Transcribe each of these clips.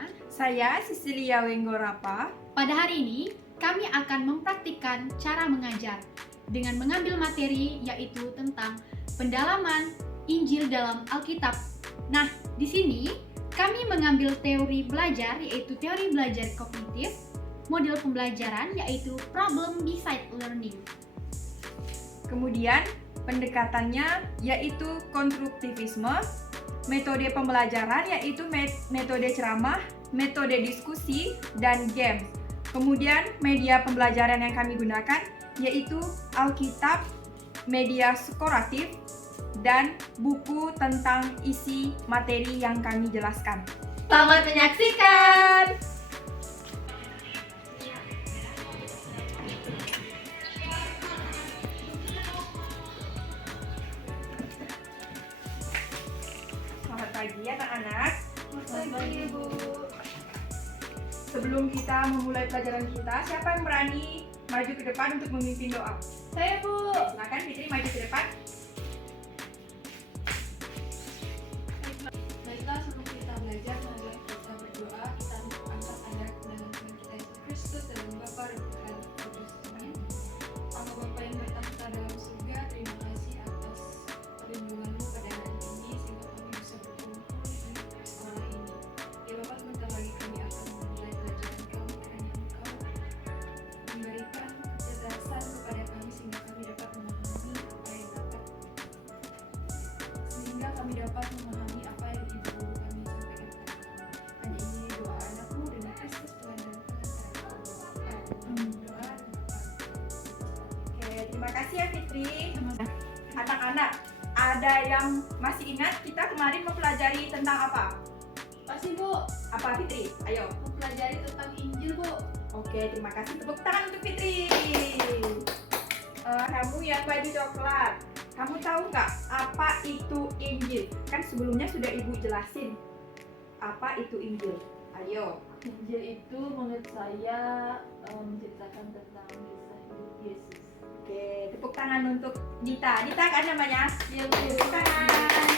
Rahman. Saya Cecilia Wenggorapa. Pada hari ini, kami akan mempraktikkan cara mengajar dengan mengambil materi yaitu tentang pendalaman Injil dalam Alkitab. Nah, di sini kami mengambil teori belajar yaitu teori belajar kognitif, model pembelajaran yaitu problem-based learning. Kemudian pendekatannya yaitu konstruktivisme, metode pembelajaran yaitu metode ceramah, metode diskusi, dan game. Kemudian media pembelajaran yang kami gunakan yaitu Alkitab, media sekoratif, dan buku tentang isi materi yang kami jelaskan. Selamat menyaksikan! Selamat pagi anak-anak. Selamat pagi, Ibu. Sebelum kita memulai pelajaran kita, siapa yang berani maju ke depan untuk memimpin doa? Saya, Bu. Silakan Fitri maju ke depan. Baiklah, sebelum kita belajar, marilah kita berdoa. Kita angkat anak dalam Tuhan kita Yesus Kristus dan Bapa dan Putra dan Roh Kudus. Amin. Allah Bapa yang bertahta dalam surga, terima kasih atas perlindungan-Mu pada hari ini sehingga kami bisa berkumpul di sekolah ini. Ya Bapa, sebentar lagi kami akan memulai pelajaran kami, kiranya Engkau memberikan kecerdasan kepada kami sehingga kami dapat memahami apa yang Ibu kami sampaikan. Hanya ini doa anakmu dengan Kristus Tuhan dan pengantar. Doa dan Oke, terima kasih ya Fitri. Anak-anak, ada yang masih ingat kita kemarin mempelajari tentang apa? Pasti Bu, Apa Fitri? Ayo. mempelajari tentang Injil Bu. Oke, terima kasih. Tepuk tangan untuk Fitri. Kamu yang baju coklat, kamu tahu nggak apa itu Injil? Kan sebelumnya sudah Ibu jelasin apa itu Injil. Ayo. Injil itu menurut saya menceritakan tentang kisah hidup Yesus. Oke, tepuk tangan untuk Dita. Dita kan namanya? Iya Tepuk tangan.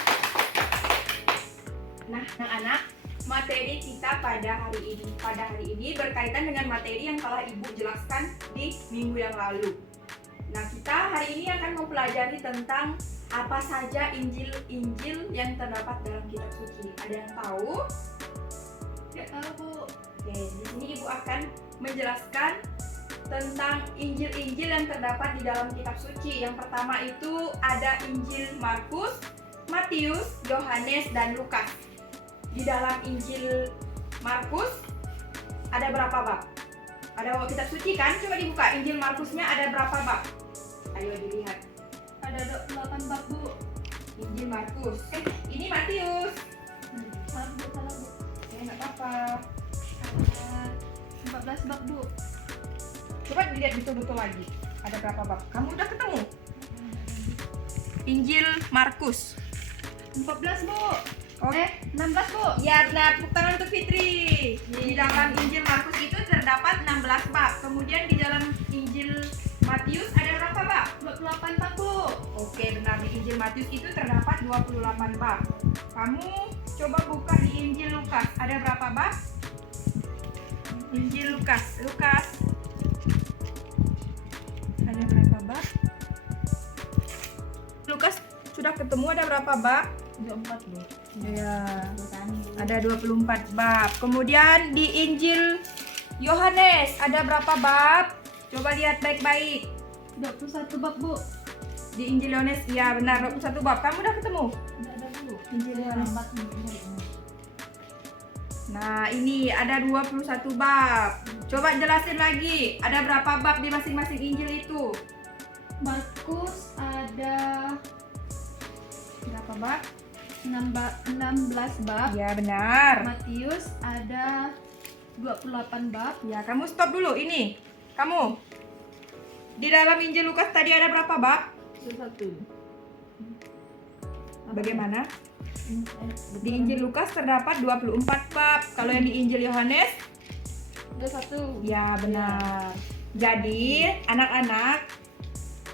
Nah, anak-anak, materi kita pada hari ini berkaitan dengan materi yang telah Ibu jelaskan di minggu yang lalu. Nah, kita hari ini akan mempelajari tentang apa saja Injil yang terdapat dalam kitab suci. Ada yang tahu? Nggak tahu Bu. Oke, di sini Ibu akan menjelaskan tentang Injil-Injil yang terdapat di dalam kitab suci. Yang pertama itu ada Injil Markus, Matius, Yohanes, dan Lukas. Di dalam Injil Markus ada berapa bab? Ada kitab suci kan? Coba dibuka. Injil Markusnya ada berapa bab? Ayo dilihat. Ada 8 bab Bu. Injil Markus. Ini Matius. Maaf Bu, salah Bu. Nggak apa-apa. Ada 14 bab Bu. Coba dilihat betul-betul lagi. Ada berapa bab? Kamu udah ketemu? Injil Markus. 14 Bu. Oke. 16 Bu. Ya, benar. Tepuk tangan untuk Fitri. Di dalam Injil Markus itu terdapat 16 bab. Kemudian di dalam Injil Matius ada berapa bab? 28 bab Bu. Oke, benar. Di Injil Matius itu terdapat 28 bab. Kamu coba buka di Injil Lukas. Ada berapa bab? Injil Lukas. Ada berapa bab? Lukas sudah ketemu ada berapa bab? 24 Bu. Ya, ada 24 bab. Kemudian di Injil Yohanes ada berapa bab? Coba lihat baik-baik. 21 bab Bu. Di Injil Yohanes, ya benar 21 bab. Kamu udah ketemu? Enggak ada Bu. Injil Yohanes. Lambat nih. Nah, ini ada 21 bab. Coba jelasin lagi, ada berapa bab di masing-masing Injil itu? Markus ada Berapa bab? 16 bab. Ya, benar. Matius ada 28 bab. Ya, kamu stop dulu ini. Kamu di dalam Injil Lukas tadi ada berapa bab? 1. Bagaimana? Di Injil Lukas terdapat 24 bab. Kalau yang di Injil Yohanes 21. ya benar. Jadi, anak-anak,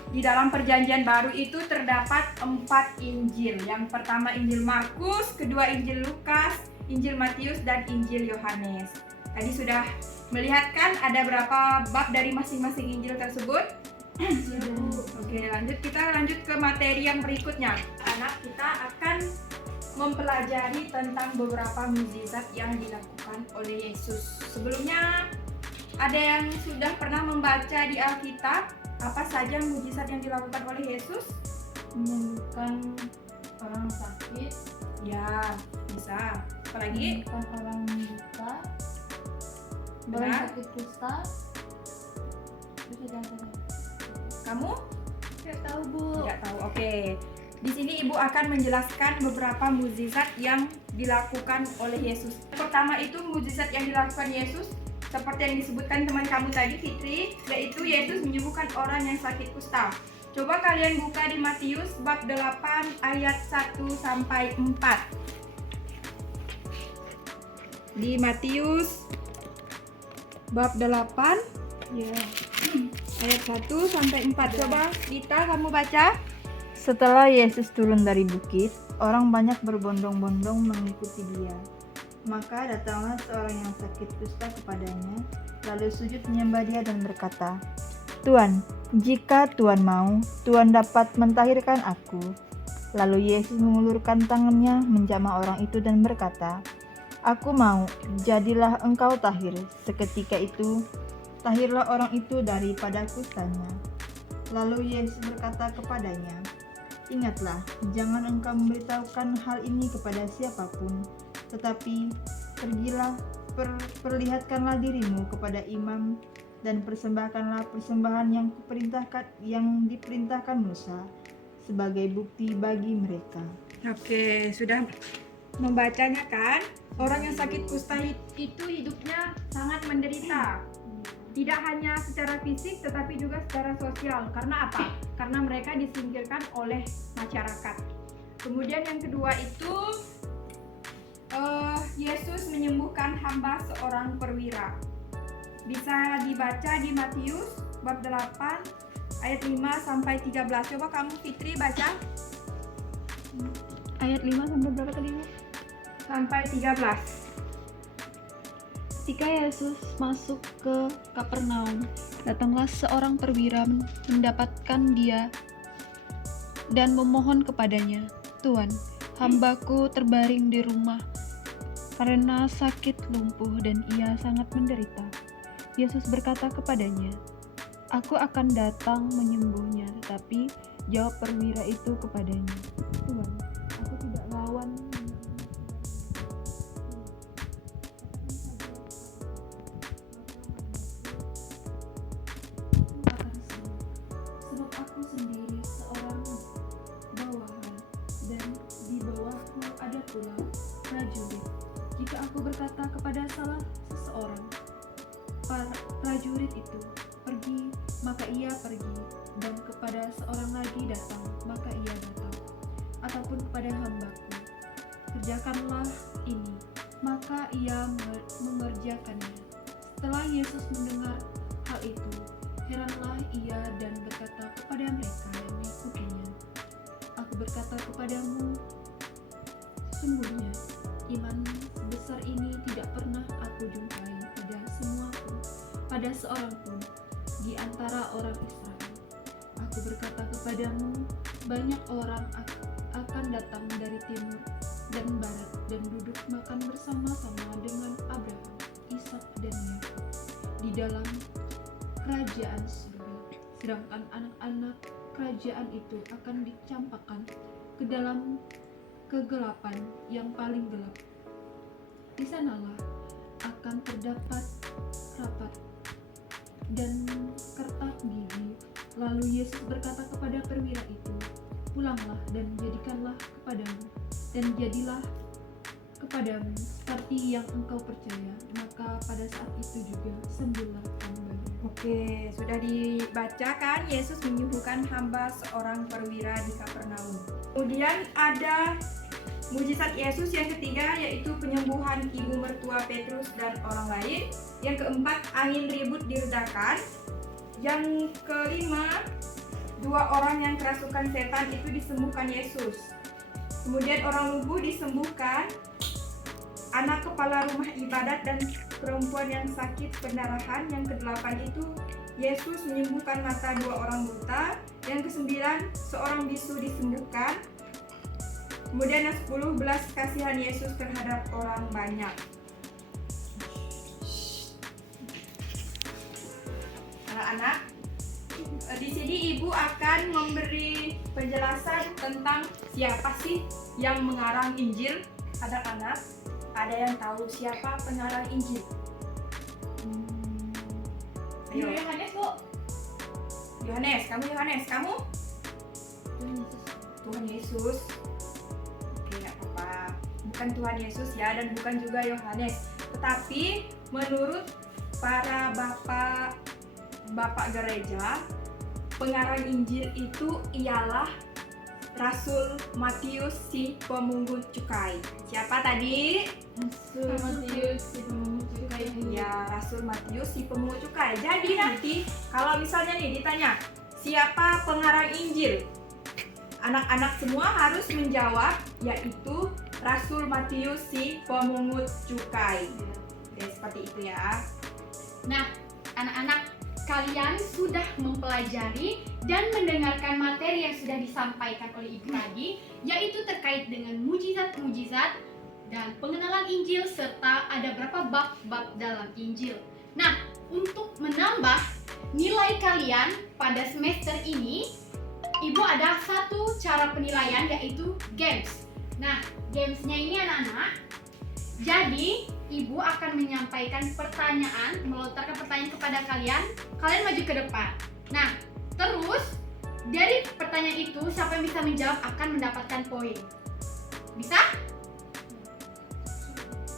di dalam Perjanjian Baru itu terdapat 4 Injil. Yang pertama Injil Markus, kedua Injil Lukas, Injil Matius dan Injil Yohanes. Tadi sudah melihat kan ada berapa bab dari masing-masing Injil tersebut? Oke, kita lanjut ke materi yang berikutnya. Anak kita akan mempelajari tentang beberapa mukjizat yang dilakukan oleh Yesus. Sebelumnya ada yang sudah pernah membaca di Alkitab apa saja mukjizat yang dilakukan oleh Yesus? Menyembuhkan orang sakit, Ya, bisa. Apalagi? menyembuhkan orang buta, orang Benar. sakit kusta. Bisa jangan. Kamu? Nggak tahu, Bu. Tidak tahu. Oke. Di sini Ibu akan menjelaskan beberapa mukjizat yang dilakukan oleh Yesus. Pertama itu mukjizat yang dilakukan Yesus seperti yang disebutkan teman kamu tadi, Fitri, yaitu Yesus menyembuhkan orang yang sakit kusta. Coba kalian buka di Matius bab 8 ayat 1 sampai 4. Di Matius bab 8 Ya. ayat 1 sampai 4. Coba Dita kamu baca. Setelah Yesus turun dari bukit, orang banyak berbondong-bondong mengikuti dia. Maka datanglah seorang yang sakit kusta kepadanya, lalu sujud menyembah dia dan berkata, "Tuan, jika Tuan mau, Tuan dapat mentahirkan aku." Lalu Yesus mengulurkan tangannya menjamah orang itu dan berkata, "Aku mau, jadilah engkau tahir." Seketika itu, tahirlah orang itu daripada kustanya. Lalu Yesus berkata kepadanya, "Ingatlah, jangan engkau memberitahukan hal ini kepada siapapun, tetapi pergilah, perlihatkanlah dirimu kepada imam dan persembahkanlah persembahan yang diperintahkan Musa sebagai bukti bagi mereka." Oke, sudah membacanya kan? Orang yang sakit kusta itu hidupnya sangat menderita. Tidak hanya secara fisik tetapi juga secara sosial. Karena apa? Karena mereka disingkirkan oleh masyarakat. Kemudian yang kedua itu Yesus menyembuhkan hamba seorang perwira. Bisa dibaca di Matius bab 8 ayat 5 sampai 13. Coba kamu Fitri baca Ayat 5 sampai berapa tadi, Bu? sampai 13. Ketika Yesus masuk ke Kapernaum, datanglah seorang perwira mendapatkan dia dan memohon kepadanya, "Tuan, hambaku terbaring di rumah karena sakit lumpuh dan ia sangat menderita." Yesus berkata kepadanya, "Aku akan datang menyembuhnya." Tetapi jawab perwira itu kepadanya, "Tuan, aku tidak lawan sebab aku sendiri seorang bawahan dan di bawahku ada pula prajurit. Jika aku berkata kepada salah seseorang, prajurit itu pergi, maka ia pergi, dan kepada seorang lagi datang, maka ia datang, ataupun kepada hambaku, kerjakanlah ini, maka ia mengerjakannya." Setelah Yesus mendengar hal itu, heranlah ia dan berkata kepada mereka yang mengikutinya, "Aku berkata kepadamu, sesungguhnya iman besar ini tidak pernah aku jumpai pada seorang pun di antara orang Israel. Aku berkata kepadamu, banyak orang akan datang dari timur dan barat dan duduk makan bersama-sama dengan Abraham, Ishak dan Yakub di dalam kerajaan surga, sedangkan anak-anak kerajaan itu akan dicampakkan ke dalam kegelapan yang paling gelap. Di sanalah akan terdapat rapat dan kertak gigi. Lalu Yesus berkata kepada perwira itu, "Pulanglah dan jadikanlah kepadamu, dan jadilah kepadamu seperti yang engkau percaya." Maka pada saat itu juga sembuhlah hambanya. Oke, sudah dibaca kan Yesus menyembuhkan hamba seorang perwira di Kapernaum. Kemudian ada mujizat Yesus yang ketiga, yaitu penyembuhan ibu mertua Petrus dan orang lain. Yang keempat, angin ribut diredakan. Yang kelima, 2 orang yang kerasukan setan itu disembuhkan Yesus. Kemudian orang lumpuh disembuhkan. anak kepala rumah ibadat dan perempuan yang sakit pendarahan. Yang ke-8 itu Yesus menyembuhkan mata 2 orang buta. Yang ke-9 seorang bisu disembuhkan. Kemudian yang 10 belas kasihan Yesus terhadap orang banyak. Anak-anak, di sini ibu akan memberi penjelasan tentang siapa sih yang mengarang Injil. Anak-anak, ada yang tahu siapa pengarang Injil? Ayo. Yohanes, Bu. Yohanes, kamu? Tuhan Yesus. Oke, nggak apa-apa. Bukan Tuhan Yesus ya, dan bukan juga Yohanes. Tetapi menurut para bapak gereja, pengarang Injil itu ialah Rasul Matius si pemungut cukai. Siapa tadi? Rasul Matius si pemungut cukai. Ya, Rasul Matius si pemungut cukai. Jadi nanti kalau misalnya nih ditanya, siapa pengarang Injil? Anak-anak semua harus menjawab, yaitu Rasul Matius si pemungut cukai. Oke, seperti itu ya. Nah, anak-anak, kalian sudah mempelajari dan mendengarkan materi yang sudah disampaikan oleh Ibu tadi, yaitu terkait dengan mujizat-mujizat dan pengenalan Injil, serta ada berapa bab-bab dalam Injil. Nah, untuk menambah nilai kalian pada semester ini, Ibu ada satu cara penilaian, yaitu games. Nah, gamesnya ini anak-anak, jadi Ibu akan menyampaikan pertanyaan, melontarkan pertanyaan kepada kalian. Kalian maju ke depan. Nah, terus dari pertanyaan itu siapa yang bisa menjawab akan mendapatkan poin. Bisa?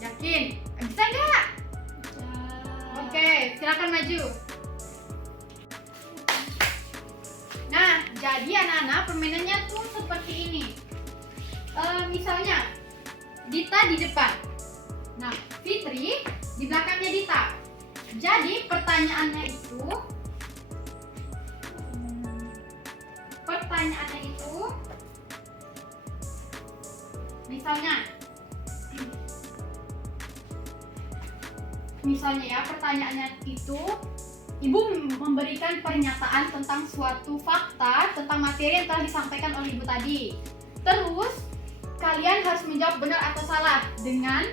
Yakin? Bisa nggak? Oke, silakan maju. Nah, jadi anak-anak permainannya tuh seperti ini. Misalnya Dita di depan. Nah, Fitri di belakangnya Dita. Jadi pertanyaannya itu misalnya ya, pertanyaannya itu Ibu memberikan pernyataan tentang suatu fakta tentang materi yang telah disampaikan oleh Ibu tadi. Terus kalian harus menjawab benar atau salah dengan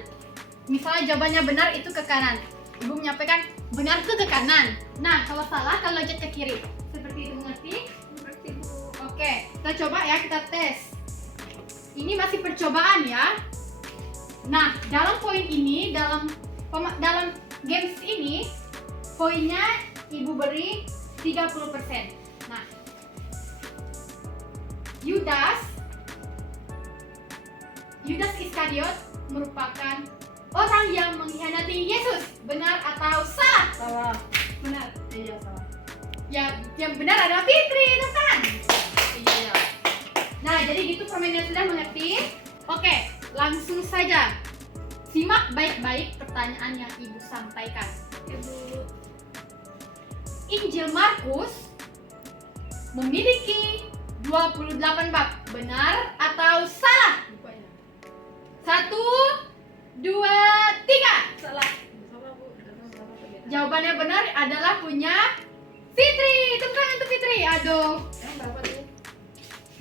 misalnya jawabannya benar itu ke kanan. Ibu menyampaikan benar itu ke kanan. Nah, kalau salah kalian loncat ke kiri. Seperti itu, mengerti? Mengerti, Bu. Oke, kita coba ya, kita tes. Ini masih percobaan ya. Nah, dalam poin ini, dalam games ini, poinnya Ibu beri 30%. Nah, Yudas Iskariot merupakan orang yang mengkhianati Yesus. Benar atau salah? Salah. Benar. Iya, salah. Ya, yang benar adalah Fitri, teman. Iya. Nah, jadi gitu permainan sudah mengerti? Oke, langsung saja. Simak baik-baik pertanyaan yang Ibu sampaikan. Ibu. Injil Markus memiliki 28 bab. Benar atau salah? 1, 2, 3. Salah. Jawabannya benar adalah punya Fitri. Tepuk tangan untuk Fitri. Aduh. Yang berapa tuh?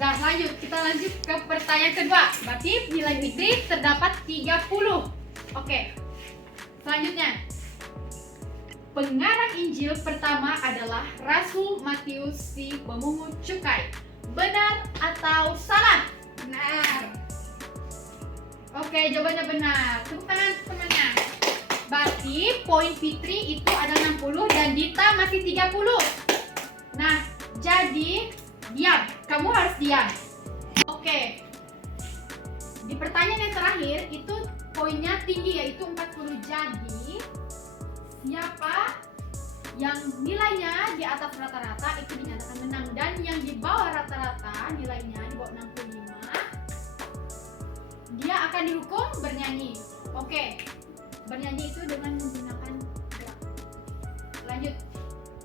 Nah, kita lanjut ke pertanyaan kedua. Berarti nilai Fitri terdapat 30. Oke. Selanjutnya. Pengarang Injil pertama adalah Rasul Matius si pemungut cukai. Benar atau salah? Benar. Oke, jawabannya benar. Tepuk tangan temannya. Berarti poin Fitri itu ada 60 dan Dita masih 30. Nah, jadi diam. Kamu harus diam. Oke. Di pertanyaan yang terakhir itu poinnya tinggi, yaitu 40. Jadi siapa yang nilainya di atas rata-rata itu dinyatakan menang, dan yang di bawah rata-rata nilainya di bawah 65 dia akan dihukum bernyanyi. Oke, bernyanyi itu dengan menggunakan gerak. Lanjut.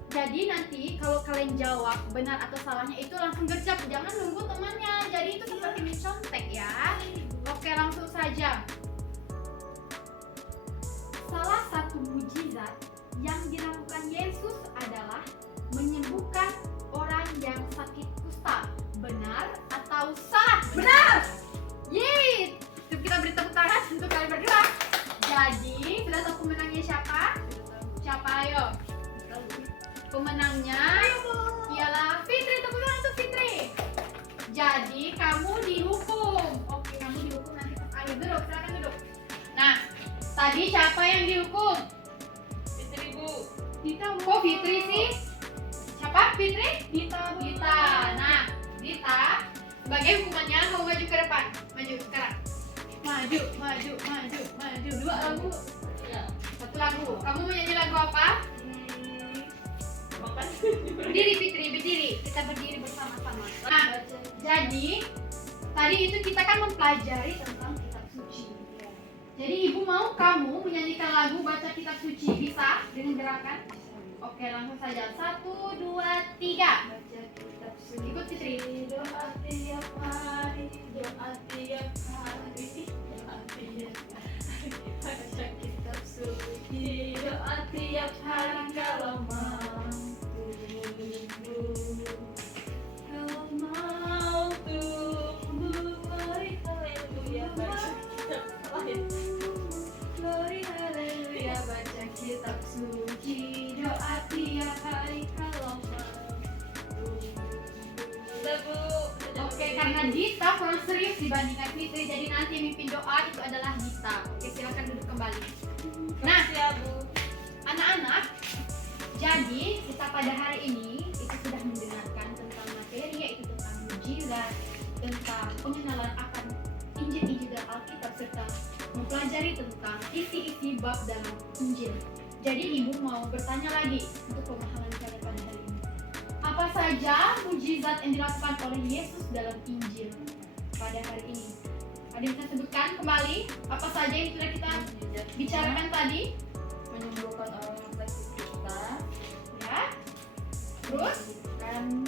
Jadi nanti kalau kalian jawab benar atau salahnya itu langsung gercep, jangan nunggu temannya. Jadi itu seperti mencontek ya. Oke, langsung saja. salah satu mujizat yang dilakukan Yesus adalah menyembuhkan orang yang sakit kusta. Benar atau salah? Benar. Yeay! Kita beri tepuk tangan untuk kalian berdua. Jadi, sudah tahu pemenangnya siapa? Siapa ayo? Pemenangnya ialah Fitri. Tepuk tangan untuk Fitri. Jadi, kamu dihukum. Oke, kamu dihukum nanti pas akhir. Duduk, silakan duduk. Nah, tadi siapa yang dihukum? Fitri Bu. Dita. Kok Fitri sih? Siapa? Fitri? Dita. Dita. Nah, Dita, sebagai hukumannya kamu maju ke depan. Maju sekarang. Maju. Dua lagu. Ya. Satu lagu. Kamu mau nyanyi lagu apa? Makan. Berdiri Fitri, berdiri. Kita berdiri bersama-sama. Nah, jadi tadi itu kita kan mempelajari tentang kitab suci. Jadi ibu mau kamu menyanyikan lagu baca kitab suci, bisa dengan gerakan? Oke, langsung saja. 1, 2, 3. Baca kitab suci. Ikut Fitri. Doa tiap hari, doa tiap hari, doa tiap hari. Baca kitab suci, doa tiap hari kalau mampu. Kalau mau tumbuh, glory haleluya, baca kitab lain. Glory haleluya, baca kitab suci, doa tiap hari kalau mampu. Udah Bu. Oke, karena Dita kurang serius dibandingkan Fitri, jadi nanti yang mimpin doa itu adalah Dita. Oke, silakan duduk kembali. Nah, ya Bu. anak-anak, jadi kita pada hari ini itu sudah mendengarkan tentang materi, yaitu tentang mujizat, tentang pengenalan akan Injil-Injil dan Alkitab, serta mempelajari tentang isi-isi bab dalam Injil. Jadi ibu mau bertanya lagi untuk pemahaman kalian pada hari ini. Apa saja mujizat yang dilakukan oleh Yesus dalam Injil pada hari ini? Ada yang bisa sebutkan kembali apa saja yang sudah kita bicarakan tadi? Menyembuhkan orang yang sakit kusta, Ya. Terus? kan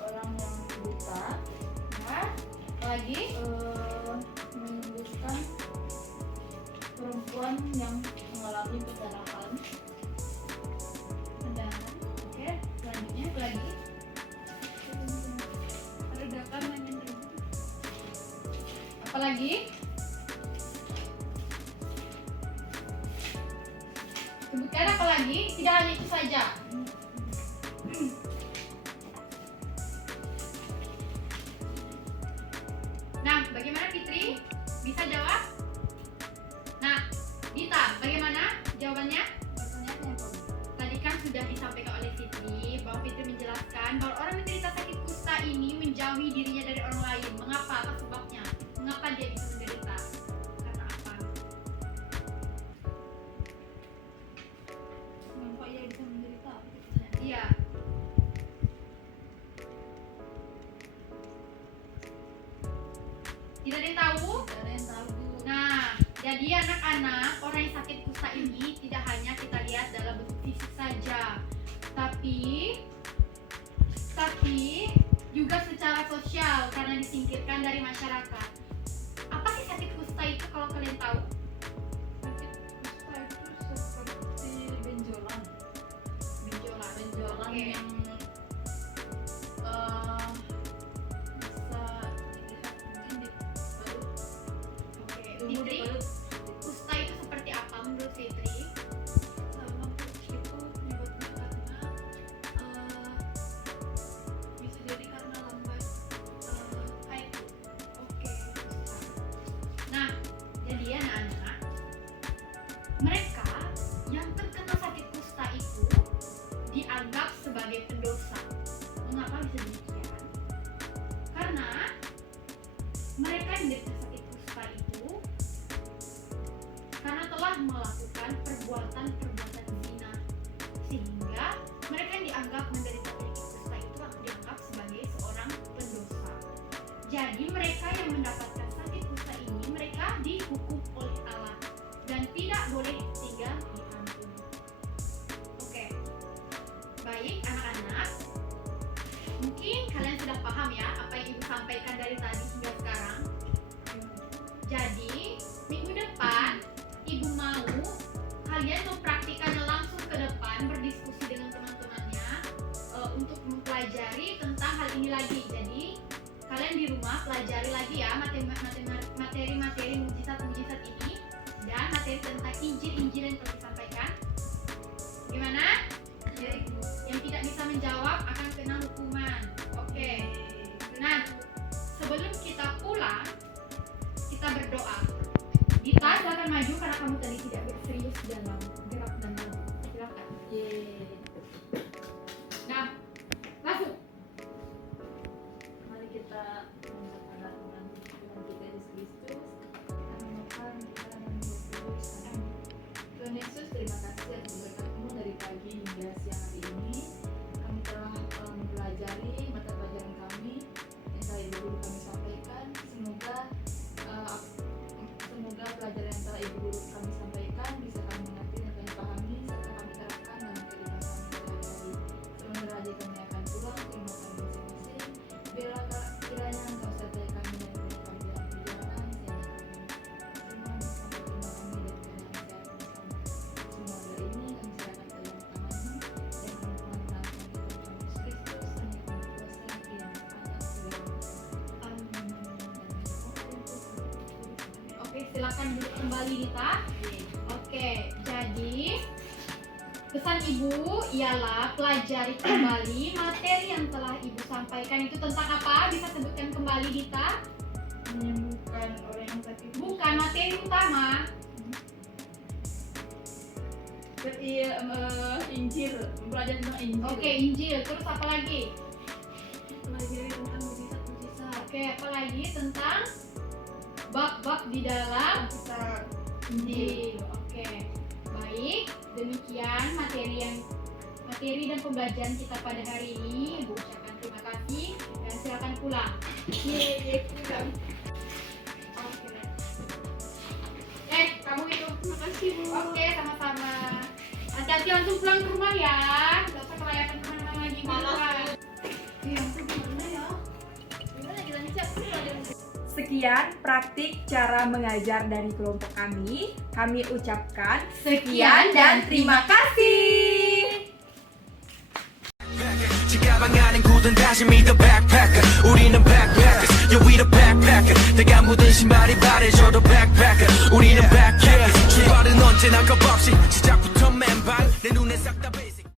orang yang buta, Ya. Apa lagi? menyembuhkan perempuan yang mengalami pendarahan, Pendarahan. Oke. Selanjutnya apa lagi? Redakan nanya dulu. Apa lagi? Sebutkan apa lagi? Tidak hanya itu saja. Nah, bagaimana Fitri? Bisa jawab? Nah, Dita, bagaimana jawabannya? Tadi kan sudah disampaikan oleh Fitri bahwa Fitri menjelaskan bahwa orang menderita sakit kusta ini menjauhi dirinya dari orang lain. Mengapa? Apa sebabnya? Mengapa dia bisa menderita? Karena apa? Mengapa ia bisa menderita? Iya. Tidak ada yang tahu? Tidak ada yang tahu Bu. Nah, jadi anak-anak, orang yang sakit kusta ini tidak hanya kita lihat dalam bentuk fisik saja, tapi juga secara sosial karena disingkirkan dari masyarakat. Apa sih sakit kusta itu kalau kalian tahu? Sakit kusta itu seperti benjolan, Oke. yang bisa dilihat mungkin di perut, Oke. tumbuh di Fitri, perut. kusta itu seperti apa menurut Fitri? Sama itu penyebabnya karena bisa jadi karena lambat air. Oke. Nah, jadi anak-anak, mereka yang terkena sakit kusta itu dianggap sebagai pendosa. Mengapa bisa demikian? Karena mereka yang menderita sakit kusta itu karena telah melakukan perbuatan-perbuatan zina, sehingga mereka yang dianggap menderita sakit kusta itu dianggap sebagai seorang pendosa. Jadi mereka yang mendapatkan sakit kusta ini mereka dihukum oleh Allah dan tidak boleh tinggal di kampung. Oke, baik anak-anak, mungkin kalian sudah paham ya apa yang ibu sampaikan dari tadi hingga sekarang. Jadi minggu depan ibu mau kalian mempraktikannya langsung ke depan, berdiskusi dengan teman-temannya untuk mempelajari tentang hal ini lagi. Jadi kalian di rumah pelajari lagi ya materi-materi mukjizat-mukjizat ini dan materi tentang Injil-Injil yang telah disampaikan. Gimana? Yang tidak bisa menjawab akan kena hukuman. Oke. Nah, sebelum kita pulang, kita berdoa. Dita, silakan maju karena kamu tadi tidak serius dalam gerak dan lagu. Silakan. Nah, langsung. Mari kita mengucapkan Tuhan kita Yesus Kristus. Menemukan kita dan Yesus. Tuhan Yesus, terima kasih atas berkat-Mu dari pagi hingga siang hari ini. Kami telah mempelajari mata pelajaran kami yang telah Ibu Guru kami sampaikan. Semoga pelajaran yang telah Ibu Guru kami sampaikan bisa kami mengerti dan kami pahami serta kami terapkan dalam kehidupan kami sehari-hari. Sebentar lagi kami akan pulang ke rumah kami masing-masing. Biarlah kiranya Engkau sertai kami dan beri kami dalam perjalanan sehingga kami semua bersama kami dan keadaan sehat bersama. Semua hal ini kami serahkan ke dalam tangan-Mu dan kami mengenalkan Yesus Kristus hanya kami kuasa yang atas segala masa. Oke, silakan duduk kembali Dita. Oke, jadi pesan Ibu ialah pelajari kembali materi yang telah Ibu sampaikan itu tentang apa? Bisa sebutkan kembali Dita? Menyembuhkan orang yang sakit. Bukan materi utama. Injil, belajar tentang Injil. Oke, Injil. Terus apa lagi? Pelajari tentang mukjizat-mukjizat. Oke, apa lagi tentang bab-bab di dalam Kita Injil. Oke, baik. Demikian materi dan pembelajaran kita pada hari ini. Ibu ucapkan terima kasih dan silakan pulang. Pulang. Kamu itu. Terima kasih, Bu. Oke, sama-sama. Hati-hati langsung pulang ke rumah ya. Gak usah kelayakan kemana-mana lagi. Malas. Gimana ya? Gimana kita siap pelajaran? Sekian praktik cara mengajar dari kelompok kami. Kami ucapkan Sekian dan terima kasih. 지가방 안엔 굳은 다짐이 the backpacker 우리는 backpackers yeah we the backpacker 내가 묻은 신발이 바래져도 backpacker 우리는 backpackers 출발은 언제나 겁없이 시작부터 맨발 내 눈에 싹 다